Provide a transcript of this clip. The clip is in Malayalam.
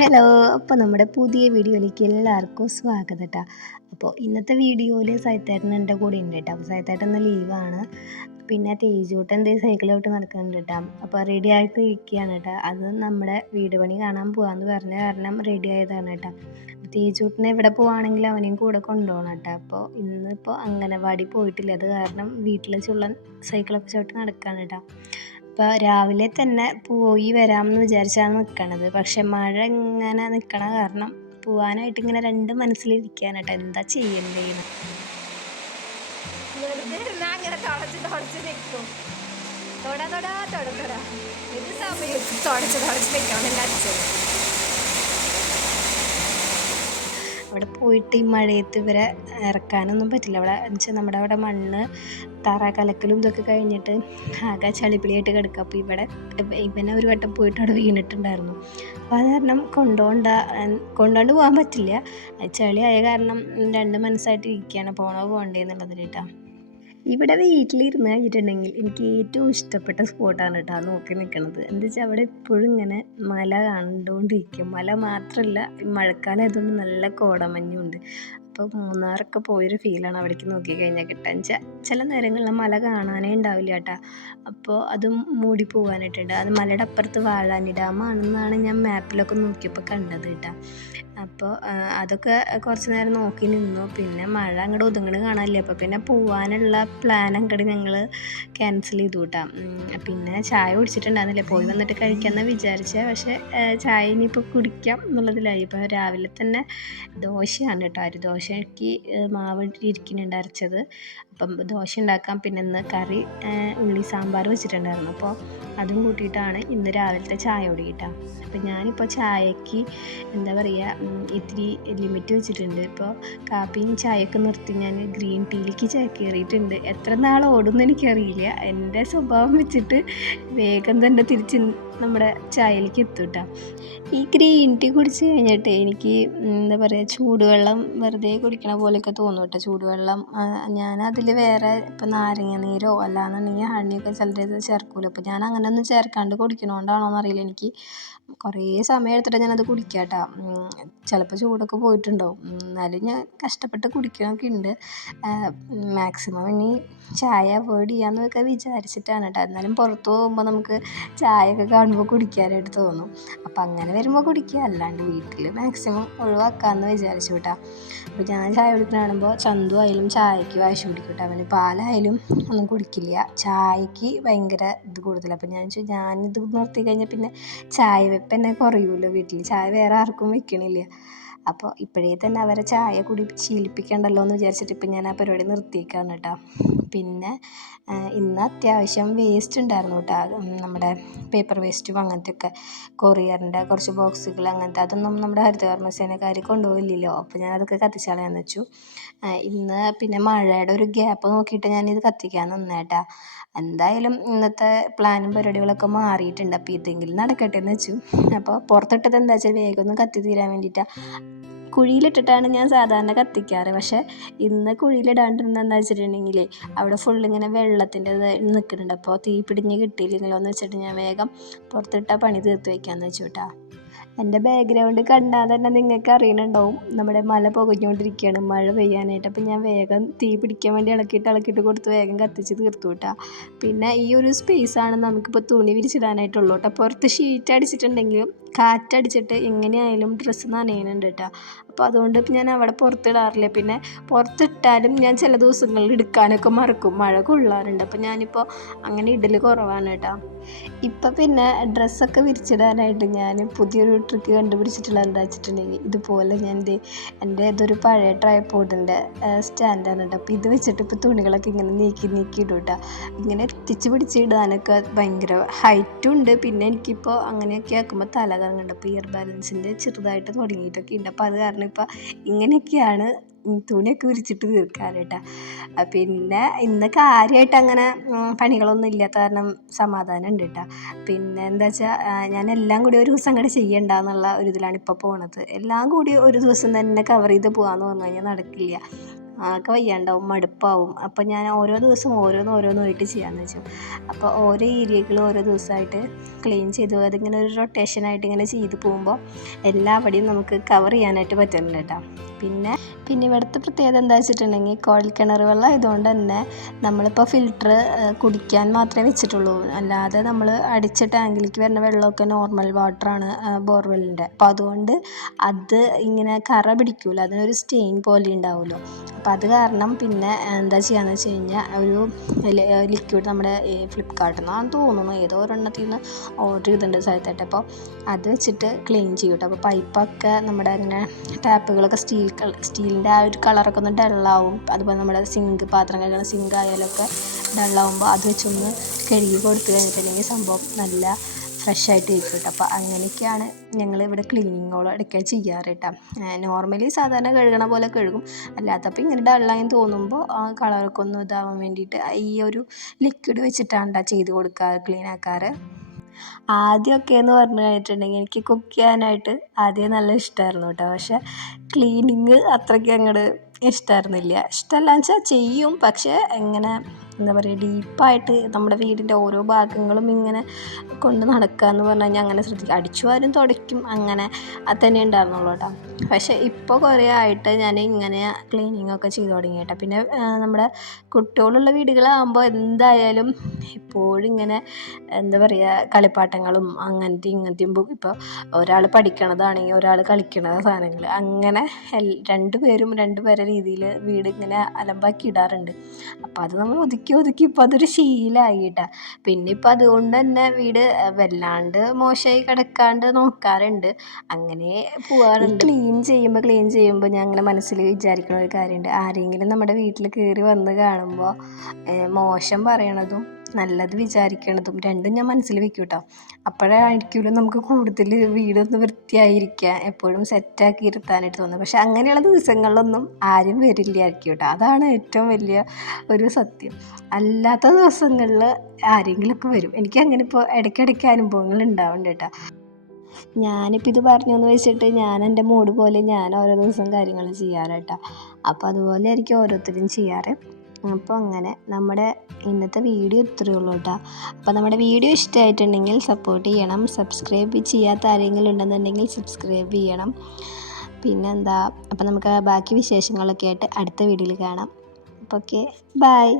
ഹലോ. അപ്പോൾ നമ്മുടെ പുതിയ വീഡിയോയിലേക്ക് എല്ലാവർക്കും സ്വാഗതം കേട്ടോ. അപ്പോൾ ഇന്നത്തെ വീഡിയോയിൽ സൈത്തേട്ടൻ എൻ്റെ കൂടെ ഉണ്ട് കേട്ടോ. അപ്പോൾ സൈത്തേട്ടൻ ഇന്ന് ലീവാണ്. പിന്നെ തേജൂട്ടൻ സൈക്കിൾ ചവിട്ടി നടക്കുന്നുണ്ട് കേട്ടോ. അപ്പോൾ റെഡി ആയിട്ട് ഇരിക്കുകയാണ് കേട്ടോ. അത് നമ്മുടെ വീട് പണി കാണാൻ പോകാമെന്ന് പറഞ്ഞ കാരണം റെഡി ആയതാണ് കേട്ടോ. തേജൂട്ടിനെ എവിടെ പോവുകയാണെങ്കിലും അവനെയും കൂടെ കൊണ്ടുപോകണം കേട്ടോ. അപ്പോൾ ഇന്നിപ്പോൾ അംഗനവാടി പോയിട്ടില്ല. അത് കാരണം വീട്ടിൽ ചുള്ളൻ സൈക്കിളൊക്കെ ചവിട്ടി നടക്കുകയാണ് കേട്ടോ. അപ്പോൾ രാവിലെ തന്നെ പോയി വരാമെന്ന് വിചാരിച്ചാണ് നിൽക്കണത്. പക്ഷെ മഴ ഇങ്ങനെ നിൽക്കണ കാരണം പോവാനായിട്ട് ഇങ്ങനെ രണ്ട് മനസ്സിലിരിക്കുകയാണ് കേട്ടോ. എന്താ ചെയ്യണ്ടേന്ന്. വെറുതെ ഇരുന്നാൽ അങ്ങനെ തുടച്ച് നിൽക്കും. ഇത് സമയത്ത് തുടച്ച് നിൽക്കണം എൻ്റെ അച്ഛൻ. അവിടെ പോയിട്ട് ഈ മഴയത്ത് ഇവരെ ഇറക്കാനൊന്നും പറ്റില്ല. അവിടെ വെച്ചാൽ നമ്മുടെ അവിടെ മണ്ണ് തറ കലക്കലും ഇതൊക്കെ കഴിഞ്ഞിട്ട് ആകെ ചളിപ്പിളിയായിട്ട് കിടക്കുക. അപ്പോൾ ഇവനെ ഒരു വട്ടം പോയിട്ട് അവിടെ വീണിട്ടുണ്ടായിരുന്നു. അപ്പോൾ അത് കാരണം കൊണ്ടുകൊണ്ട് പോകാൻ പറ്റില്ല. ചളിയായ കാരണം രണ്ട് മനസ്സായിട്ട് ഇരിക്കുകയാണ് പോണോ പോകണ്ടേ എന്നുള്ളതിൽ കേട്ടോ. ഇവിടെ വീട്ടിലിരുന്ന് കഴിഞ്ഞിട്ടുണ്ടെങ്കിൽ എനിക്ക് ഏറ്റവും ഇഷ്ടപ്പെട്ട സ്പോട്ടാണ് കേട്ടോ നോക്കി നിൽക്കുന്നത്. എന്താ വെച്ചാൽ അവിടെ എപ്പോഴും ഇങ്ങനെ മല കണ്ടുകൊണ്ടിരിക്കും. മല മാത്രമല്ല, മഴക്കാലം ആയതുകൊണ്ട് നല്ല കോടമഞ്ഞുണ്ട്. അപ്പോൾ മൂന്നാറൊക്കെ പോയൊരു ഫീലാണ് അവിടേക്ക് നോക്കിക്കഴിഞ്ഞാൽ കിട്ടാൻ. ചില നേരങ്ങളിൽ മല കാണാനേ ഉണ്ടാവില്ല കേട്ടോ. അപ്പോൾ അതും മൂടി പോകാനായിട്ടുണ്ട്. അത് മലയുടെ അപ്പുറത്ത് വാഴാനി ഡാമാണെന്നാണ് ഞാൻ മാപ്പിലൊക്കെ നോക്കിയപ്പോൾ കണ്ടത് കേട്ടോ. അപ്പോൾ അതൊക്കെ കുറച്ച് നേരം നോക്കി നിന്നു. പിന്നെ മഴ അങ്ങോട്ട് ഒതുങ്ങണ കാണാനില്ല. അപ്പോൾ പിന്നെ പോകാനുള്ള പ്ലാൻ അങ്ങോട്ട് ഞങ്ങൾ ക്യാൻസൽ ചെയ്തു കേട്ടോ. പിന്നെ ചായ കുടിച്ചിട്ടുണ്ടായിരുന്നില്ല, പോയി വന്നിട്ട് കഴിക്കാമെന്ന് വിചാരിച്ചത്. പക്ഷേ ചായ ഇനിയിപ്പോൾ കുടിക്കാം എന്നുള്ളതിലായി. ഇപ്പോൾ രാവിലെ തന്നെ ദോശയാണ് കേട്ടോ. അരി ദോശയ്ക്ക് മാവ് ഇരിക്കുന്നുണ്ട് അരച്ചത്. അപ്പം ദോശ ഉണ്ടാക്കാം. പിന്നെ ഇന്ന് കറി ഉള്ളി സാമ്പാർ വെച്ചിട്ടുണ്ടായിരുന്നു. അപ്പോൾ അതും കൂട്ടിയിട്ടാണ് ഇന്ന് രാവിലത്തെ ചായ കുടിക്കിട്ടാം. അപ്പം ഞാനിപ്പോൾ ചായക്ക് എന്താ പറയുക, ഇത്തിരി ലിമിറ്റ് വെച്ചിട്ടുണ്ട്. ഇപ്പോൾ കാപ്പിയും ചായയൊക്കെ നിർത്തി ഞാൻ ഗ്രീൻ ടീയിലേക്ക് കയറിയിട്ടുണ്ട്. എത്ര നാൾ ഓടുമെന്ന് എനിക്കറിയില്ല. എൻ്റെ സ്വഭാവം വെച്ചിട്ട് വേഗം തന്നെ തിരിച്ച് നമ്മുടെ ചായയിലേക്ക് എത്തും കേട്ടോ. ഈ ഗ്രീൻ ടീ കുടിച്ച് കഴിഞ്ഞിട്ട് എനിക്ക് എന്താ പറയുക, ചൂടുവെള്ളം വെറുതെ കുടിക്കണ പോലെയൊക്കെ തോന്നും കേട്ടോ. ചൂടുവെള്ളം ഞാനതിൽ വേറെ ഇപ്പോൾ നാരങ്ങ നീരോ അല്ലാന്നുണ്ടെങ്കിൽ ഹണിയൊക്കെ ചിലത് ചേർക്കൂലോ. അപ്പോൾ ഞാൻ അങ്ങനെ ഒന്നും ചേർക്കാണ്ട് കുടിക്കണോണ്ടാണോ എന്നറിയില്ല. എനിക്ക് കുറേ സമയം എടുത്തിട്ട് ഞാനത് കുടിക്കാം കേട്ടോ. ചിലപ്പോൾ ചൂടൊക്കെ പോയിട്ടുണ്ടാവും. എന്നാലും ഞാൻ കഷ്ടപ്പെട്ട് കുടിക്കണമൊക്കെ ഉണ്ട്. മാക്സിമം ഇനി ചായ അവോയ്ഡ് ചെയ്യാമെന്നൊക്കെ വിചാരിച്ചിട്ടാണ് കേട്ടോ. എന്നാലും പുറത്ത് പോകുമ്പോൾ നമുക്ക് ചായയൊക്കെ കാണുമ്പോൾ കുടിക്കാനായിട്ട് തോന്നും. അപ്പോൾ അങ്ങനെ വരുമ്പോൾ കുടിക്കുക, അല്ലാണ്ട് വീട്ടിൽ മാക്സിമം ഒഴിവാക്കാമെന്ന് വിചാരിച്ചു കേട്ടോ. അപ്പോൾ ഞാൻ ചായ കുടിക്കുന്ന കാണുമ്പോൾ ചന്തു ആയാലും ചായക്ക് വാശി പിടിക്കും കേട്ടോ. അവന് പാലായാലും ഒന്നും കുടിക്കില്ല. ചായക്ക് ഭയങ്കര ഇത് കൂടുതലാണ്. അപ്പോൾ ഞാനിത് നിർത്തി കഴിഞ്ഞാൽ പിന്നെ ചായ വെപ്പ് തന്നെ കുറയുമല്ലോ വീട്ടിൽ. ചായ വേറെ ആർക്കും വെക്കണില്ല. അപ്പോൾ ഇപ്പോഴേ തന്നെ അവരെ ചായ ശീലിപ്പിക്കണ്ടല്ലോ എന്ന് വിചാരിച്ചിട്ട് ഇപ്പം ഞാൻ ആ പരിപാടി നിർത്തിയേക്കാണ് കേട്ടോ. പിന്നെ ഇന്ന് അത്യാവശ്യം വേസ്റ്റ് ഉണ്ടായിരുന്നു കേട്ടോ. നമ്മുടെ പേപ്പർ വേസ്റ്റും അങ്ങനത്തെയൊക്കെ കൊറിയറിൻ്റെ കുറച്ച് ബോക്സുകൾ അങ്ങനത്തെ അതൊന്നും നമ്മുടെ ഹരിതകർമ്മസേനക്കാർ കൊണ്ടുപോയില്ലല്ലോ. അപ്പോൾ ഞാനതൊക്കെ കത്തിച്ചാളയാന്ന് വെച്ചു. ഇന്ന് പിന്നെ മഴയുടെ ഒരു ഗ്യാപ്പ് നോക്കിയിട്ട് ഞാനിത് കത്തിക്കാൻ നിന്നേട്ടാ. എന്തായാലും ഇന്നത്തെ പ്ലാനും പരിപാടികളൊക്കെ മാറിയിട്ടുണ്ട്. അപ്പോൾ ഇതെങ്കിലും നടക്കട്ടെ എന്ന് വെച്ചു. അപ്പോൾ പുറത്തിട്ടത് എന്താ വെച്ചാൽ വേഗം ഒന്ന് കത്തി തീരാൻ വേണ്ടിയിട്ടാണ്. കുഴിയിലിട്ടിട്ടാണ് ഞാൻ സാധാരണ കത്തിക്കാറ്. പക്ഷേ ഇന്ന് കുഴിയിലിടാണ്ടിരുന്ന എന്താ വെച്ചിട്ടുണ്ടെങ്കിൽ അവിടെ ഫുള്ളിങ്ങനെ വെള്ളത്തിൻ്റെ ഇത് നിൽക്കുന്നുണ്ട്. അപ്പോൾ തീ പിടിഞ്ഞ് കിട്ടിയില്ലെങ്കിലോ എന്ന് വെച്ചിട്ട് ഞാൻ വേഗം പുറത്തിട്ട പണി തീർത്ത് വയ്ക്കാമെന്ന് വെച്ചു കേട്ടോ. എൻ്റെ ബാക്ക്ഗ്രൗണ്ട് കണ്ടാൽ തന്നെ നിങ്ങൾക്ക് അറിയണുണ്ടാവും, നമ്മുടെ മല പുകഞ്ഞുകൊണ്ടിരിക്കുകയാണ് മഴ പെയ്യാനായിട്ട്. അപ്പം ഞാൻ വേഗം തീ പിടിക്കാൻ വേണ്ടി ഇളക്കിയിട്ട് കൊടുത്ത് വേഗം കത്തിച്ച് തീർത്തു കേട്ടോ. പിന്നെ ഈ ഒരു സ്പേസാണ് നമുക്കിപ്പോൾ തുണി വിരിച്ചിടാനായിട്ടുള്ളൂ കേട്ടോ. പുറത്ത് ഷീറ്റ് അടിച്ചിട്ടുണ്ടെങ്കിലും കാറ്റടിച്ചിട്ട് എങ്ങനെയായാലും ഡ്രസ്സ് നനയുന്നുണ്ട് കേട്ടോ. അപ്പോൾ അതുകൊണ്ട് ഞാൻ അവിടെ പുറത്തിടാറില്ല. പിന്നെ പുറത്തിട്ടാലും ഞാൻ ചില ദിവസങ്ങളിൽ എടുക്കാനൊക്കെ മറക്കും, മഴ കൊള്ളാറുണ്ട്. അപ്പോൾ ഞാനിപ്പോൾ അങ്ങനെ ഇടൽ കുറവാണ് കേട്ടോ. ഇപ്പം പിന്നെ ഡ്രസ്സൊക്കെ വിരിച്ചിടാനായിട്ട് ഞാൻ പുതിയൊരു ട്രിക്ക് കണ്ടുപിടിച്ചിട്ടുള്ളത് എന്താ വെച്ചിട്ടുണ്ടെങ്കിൽ, ഇതുപോലെ ഞാൻ എൻ്റെ ഇതൊരു പഴയ ട്രൈപോഡിൻ്റെ സ്റ്റാൻഡാണ് കേട്ടോ. അപ്പോൾ ഇത് വെച്ചിട്ട് ഇപ്പോൾ തുണികളൊക്കെ ഇങ്ങനെ നീക്കി ഇടും കേട്ടോ. ഇങ്ങനെ എത്തിച്ച് പിടിച്ചിടാനൊക്കെ ഭയങ്കര ഹൈറ്റും ഉണ്ട്. പിന്നെ എനിക്കിപ്പോൾ അങ്ങനെയൊക്കെ ആക്കുമ്പോൾ തല കറങ്ങുന്നുണ്ട്. അപ്പോൾ ഇയർ ബാലൻസിൻ്റെ ചെറുതായിട്ട് തുടങ്ങിയിട്ടൊക്കെ ഉണ്ട്. അപ്പോൾ അത് കാരണം ഇപ്പോൾ ഇങ്ങനെയൊക്കെയാണ് തുണിയൊക്കെ വിരിച്ചിട്ട് തീർക്കാനായിട്ടാ. പിന്നെ ഇന്ന് കാര്യമായിട്ട് അങ്ങനെ പണികളൊന്നും ഇല്ലാത്ത കാരണം സമാധാനം ഉണ്ട് കേട്ടോ. പിന്നെ എന്താ വെച്ചാൽ ഞാൻ എല്ലാം കൂടി ഒരു ദിവസം അങ്ങോട്ട് ചെയ്യണ്ട എന്നുള്ള ഒരു ഇതിലാണ് ഇപ്പോൾ പോണത്. എല്ലാം കൂടി ഒരു ദിവസം തന്നെ കവർ ചെയ്ത് പോകാമെന്ന് പറഞ്ഞു കഴിഞ്ഞാൽ നടക്കില്ല. ആകെ വയ്യാണ്ടാവും, മടുപ്പാവും. അപ്പോൾ ഞാൻ ഓരോ ദിവസം ഓരോന്നായിട്ട് ചെയ്യാമെന്ന് വെച്ചു. അപ്പോൾ ഓരോ ഏരിയകൾ ഓരോ ദിവസമായിട്ട് ക്ലീൻ ചെയ്തു. അതിങ്ങനെ ഒരു റൊട്ടേഷനായിട്ട് ഇങ്ങനെ ചെയ്ത് പോകുമ്പോൾ എല്ലാവിടെയും നമുക്ക് കവർ ചെയ്യാനായിട്ട് പറ്റുന്നുണ്ട് കേട്ടോ. പിന്നെ ഇവിടുത്തെ പ്രത്യേകത എന്താ വെച്ചിട്ടുണ്ടെങ്കിൽ കുഴൽക്കിണർ വെള്ളം ആയതുകൊണ്ട് തന്നെ നമ്മളിപ്പോൾ ഫിൽറ്റർ കുടിക്കാൻ മാത്രമേ വെച്ചിട്ടുള്ളൂ. അല്ലാതെ നമ്മൾ അടിച്ച ടാങ്കിലേക്ക് വരുന്ന വെള്ളമൊക്കെ നോർമൽ വാട്ടറാണ്, ബോർവെല്ലിൻ്റെ. അപ്പോൾ അതുകൊണ്ട് അത് ഇങ്ങനെ കറ പിടിക്കൂല, അതിനൊരു സ്റ്റെയിൻ പോലെ ഉണ്ടാവുമല്ലോ. അപ്പോൾ അത് കാരണം പിന്നെ എന്താ ചെയ്യാന്ന് വെച്ച് കഴിഞ്ഞാൽ ഒരു ലിക്വിഡ് നമ്മുടെ ഫ്ലിപ്കാർട്ടിൽ നിന്നാണെന്ന് തോന്നുന്നു, ഏതോ ഒരെണ്ണത്തിൽ നിന്ന് ഓർഡർ ചെയ്തിട്ടുണ്ട് സ്ഥലത്തായിട്ട്. അപ്പോൾ അത് വെച്ചിട്ട് ക്ലീൻ ചെയ്യും കേട്ടോ. അപ്പോൾ പൈപ്പൊക്കെ നമ്മുടെ ഇങ്ങനെ ടാപ്പുകളൊക്കെ സ്റ്റീലിൻ്റെ ആ ഒരു കളറൊക്കെ ഒന്ന് ഡള്ളാവും. അതുപോലെ നമ്മുടെ പാത്രം കഴുകുന്ന സിങ്ക് ആയാലൊക്കെ ഡള്ളാവുമ്പോൾ അത് വെച്ചൊന്ന് കഴുകി കൊടുത്തു കഴിഞ്ഞിട്ടുണ്ടെങ്കിൽ സംഭവം നല്ല ഫ്രഷായിട്ട് ഇരിക്കും കേട്ടോ. അപ്പോൾ അങ്ങനെയൊക്കെയാണ് ഞങ്ങളിവിടെ ക്ലീനിങ്ങോളം ഇടയ്ക്ക് ചെയ്യാറ് കേട്ടോ. നോർമലി സാധാരണ കഴുകണ പോലെ കഴുകും, അല്ലാത്തപ്പോൾ ഇങ്ങനെ ഡള്ളായി തോന്നുമ്പോൾ ആ കളറൊക്കെ ഒന്ന് ഇതാവാൻ വേണ്ടിയിട്ട് ഈ ഒരു ലിക്വിഡ് വെച്ചിട്ടാണ് ചെയ്ത് കൊടുക്കാറ്, ക്ലീൻ ആക്കാറ്. ആദ്യമൊക്കെ എന്ന് പറഞ്ഞു കഴിഞ്ഞിട്ടുണ്ടെങ്കിൽ എനിക്ക് കുക്ക് ചെയ്യാനായിട്ട് ആദ്യം നല്ല ഇഷ്ടമായിരുന്നു കേട്ടോ. പക്ഷേ ക്ലീനിങ് അത്രയ്ക്ക് അങ്ങോട്ട് ഇഷ്ടമായിരുന്നില്ല. ഇഷ്ടമല്ലാന്ന് വെച്ചാൽ ചെയ്യും, പക്ഷേ എങ്ങനെ എന്താ പറയുക, ഡീപ്പായിട്ട് നമ്മുടെ വീടിൻ്റെ ഓരോ ഭാഗങ്ങളും ഇങ്ങനെ കൊണ്ട് നടക്കുക എന്ന് പറഞ്ഞു കഴിഞ്ഞാൽ അങ്ങനെ ശ്രദ്ധിക്കും. അടിച്ചു വാരും തുടയ്ക്കും, അങ്ങനെ അത് തന്നെ ഉണ്ടായിരുന്നുള്ളൂ കേട്ടോ. പക്ഷേ ഇപ്പോൾ കുറേ ആയിട്ട് ഞാൻ ഇങ്ങനെ ക്ലീനിങ്ങൊക്കെ ചെയ്ത് തുടങ്ങി കേട്ടോ. പിന്നെ നമ്മുടെ കുട്ടികളുള്ള വീടുകളാകുമ്പോൾ എന്തായാലും എപ്പോഴും ഇങ്ങനെ എന്താ പറയുക, കളിപ്പാട്ടങ്ങളും ഇങ്ങനത്തെയും ഇപ്പോൾ ഒരാൾ പഠിക്കണതാണെങ്കിൽ ഒരാൾ കളിക്കണ സാധനങ്ങൾ, അങ്ങനെ രണ്ടുപേരും വേറെ രീതിയിൽ വീട് ഇങ്ങനെ അലമ്പാക്കി ഇടാറുണ്ട്. അപ്പോൾ അത് നമ്മൾ ഒതുക്കി ഇപ്പോൾ അതൊരു ശീലമായി കേട്ടോ. പിന്നെ ഇപ്പോൾ അതുകൊണ്ട് തന്നെ വീട് വല്ലാണ്ട് മോശമായി കിടക്കാണ്ട് നോക്കാറുണ്ട്, അങ്ങനെ പോവാറുണ്ട്. ക്ലീൻ ചെയ്യുമ്പോൾ ഞാൻ അങ്ങനെ മനസ്സിൽ വിചാരിക്കുന്ന ഒരു കാര്യമുണ്ട്, ആരെങ്കിലും നമ്മുടെ വീട്ടിൽ കയറി വന്ന് കാണുമ്പോൾ മോശം പറയണതും നല്ലത് വിചാരിക്കണതും രണ്ടും ഞാൻ മനസ്സിൽ വെക്കും കേട്ടോ. അപ്പോഴായിരിക്കുമല്ലോ നമുക്ക് കൂടുതൽ വീടൊന്ന് വൃത്തിയായിരിക്കുക, എപ്പോഴും സെറ്റാക്കി ഇരുത്താനായിട്ട് തോന്നുന്നത്. പക്ഷെ അങ്ങനെയുള്ള ദിവസങ്ങളിലൊന്നും ആരും വരില്ലായിരിക്കും കേട്ടോ, അതാണ് ഏറ്റവും വലിയ ഒരു സത്യം. അല്ലാത്ത ദിവസങ്ങളിൽ ആരെങ്കിലുമൊക്കെ വരും. എനിക്ക് അങ്ങനെ ഇപ്പോൾ ഇടയ്ക്കിടയ്ക്ക് അനുഭവങ്ങൾ ഉണ്ടാവുന്നുണ്ട് കേട്ടോ. ഞാനിപ്പോൾ ഇത് പറഞ്ഞെന്ന് വെച്ചിട്ട് ഞാൻ എൻ്റെ മൂഡ് പോലെ ഞാൻ ഓരോ ദിവസം കാര്യങ്ങൾ ചെയ്യാറ് കേട്ടോ. അപ്പോൾ അതുപോലെ ആയിരിക്കും ഓരോരുത്തരും ചെയ്യാറ്. അപ്പോൾ അങ്ങനെ നമ്മുടെ ഇന്നത്തെ വീഡിയോ ഇത്രയേ ഉള്ളൂ കേട്ടോ. അപ്പോൾ നമ്മുടെ വീഡിയോ ഇഷ്ടമായിട്ടുണ്ടെങ്കിൽ സപ്പോർട്ട് ചെയ്യണം. സബ്സ്ക്രൈബ് ചെയ്യാത്ത ആരെങ്കിലും ഉണ്ടെന്നുണ്ടെങ്കിൽ സബ്സ്ക്രൈബ് ചെയ്യണം. പിന്നെന്താ, അപ്പോൾ നമുക്ക് ബാക്കി വിശേഷങ്ങളൊക്കെ ആയിട്ട് അടുത്ത വീഡിയോയിൽ കാണാം. അപ്പോൾ ഓക്കെ, ബൈ.